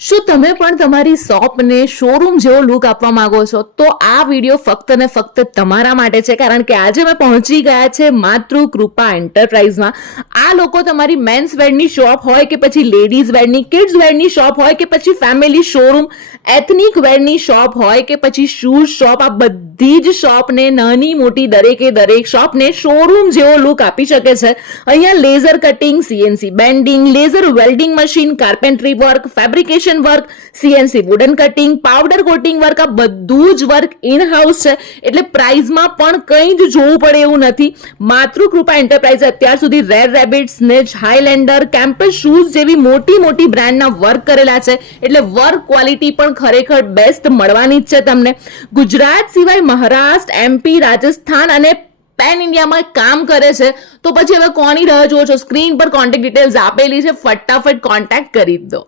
શું તમે પણ તમારી શોપને શોરૂમ જેવો લુક આપવા માંગો છો? તો આ વિડીયો ફક્ત ને ફક્ત તમારા માટે છે, કારણ કે આજે અમે પહોંચી ગયા છે માતૃકૃપા એન્ટરપ્રાઇઝમાં. આ લોકો તમારી મેન્સ વેરની શોપ હોય કે પછી લેડીઝ વેરની, કિડ્સ વેરની શોપ હોય કે પછી ફેમિલી શોરૂમ, એથનિક વેરની શોપ હોય કે પછી શૂઝ શોપ, આ બધી જ શોપને નાની મોટી દરેક શોપને શોરૂમ જેવો લુક આપી શકે છે. અહીંયા laser cutting, CNC bending, laser welding machine, carpentry work, fabrication work, CNC wooden cutting, powder coating work, આ બધું જ વર્ક ઇન હાઉસ છે. એટલે પ્રાઇઝમાં પણ કંઈ જ જોવું પડે એવું નથી. માતૃકૃપા એન્ટરપ્રાઇઝ અત્યાર સુધી Rare Rabbit, Snitch, Highlander, Campus shoes જેવી મોટી બ્રાન્ડના વર્ક કરેલા છે. એટલે વર્ક ક્વોલિટી પણ ખરેખર બેસ્ટ મળવાની જ છે તમને. ગુજરાત સિવાય મહારાષ્ટ્ર, એમપી, રાજસ્થાન અને પેન ઇન્ડિયામાં કામ કરે છે. તો પછી હવે કોની રાહ જુઓ છો? સ્ક્રીન પર કોન્ટેક્ટ ડિટેલ્સ આપેલી છે, ફટાફટ કોન્ટેક્ટ કરી દો.